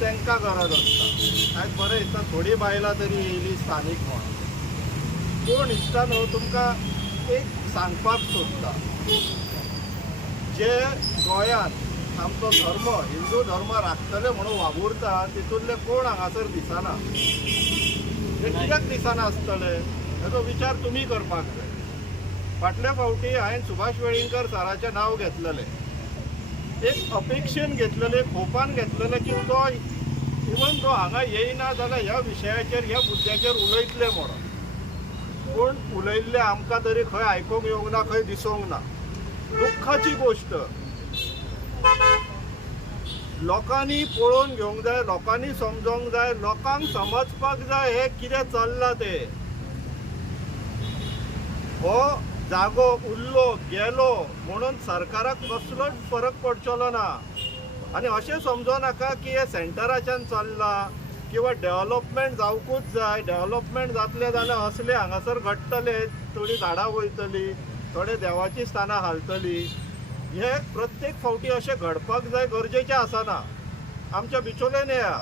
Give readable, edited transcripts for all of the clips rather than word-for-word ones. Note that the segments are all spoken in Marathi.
तांकां गरज आसता। आयज बरें दिसता थोडी बायलां तरी येयली स्थानीक म्हणून। कोण इश्टा न्हू तुमकां एक सांगपाक सोदता, जे गोंयांत आमचो धर्म हिंदू धर्म राखतले म्हणून वावुरता तितूंतले कोण हांगासर दिसना। हे कित्याक दिसना आसतले हेजो विचार तुमी करपाक जाय। फाटल्या फावटी हांवें सुभाष वेळींकर सराचें नांव घेतलेलें, एक अपेक्षेन घेतलेलें, खोपान घेतलेलें की तो इवन तो हांगा येयना जाल्यार ह्या विशयाचेर ह्या मुद्द्याचेर उलयतले म्हणून। पूण उलयल्ले आमकां तरी खंय आयकूंक येवंक ना, खंय दिसूंक ना। दुख्खाची गोश्ट। लोकांनी पळोवन घेवंक जाय, लोकांनी समजोवंक जाय, लोकांक समजपाक जाय हे कितें चल्लां तें। हो जागो उरलो गेलो म्हणून सरकाराक कसलोच फरक पडचलो ना। आनी अशें समजो नाका की हे सेंटराच्यान चल्ला किंवा डेव्हलपमेंट जावकूच जाय। डेव्हलपमेंट जातलें जाल्यार असले हांगासर घडटले, थोडी झाडां वयतलीं, थोडे देवाची स्थानां हालतली। हे प्रत्येक फावटी अशें घडपाक जाय गरजेचें आसना। आमच्या बिचोलेन या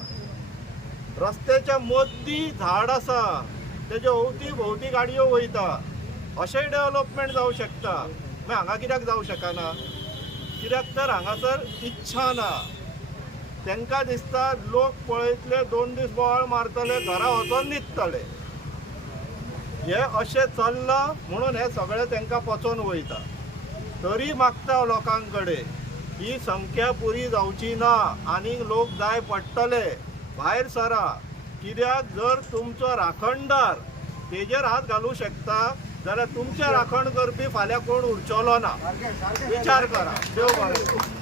रस्त्याच्या मदीं झाड आसा, तेजे अवती भोवती गाडयो वयता, अशेंय डेव्हलपमेंट जावं शकता। मागीर हांगा कित्याक जावं शकना? कित्याक तर हांगासर इच्छा ना। तांकां दिसता लोक पळयतले, 2 दीस बोवाळ मारतले, घरा वचोन न्हिदतले। हे अशें चल्लां म्हणून हे सगळें तांकां पचोवन वयता। तरी मागता लोकां कडेन ही संख्या पुरी जावची ना, आनीक लोक जाय पडटले। भायर सरा, कित्याक जर तुमचो राखणदार तेजेर हात घालूं शकता जाल्यार तुमचे राखण करपी फाल्यां कोण उरचलो ना। विचार करा। देव बरें करूं।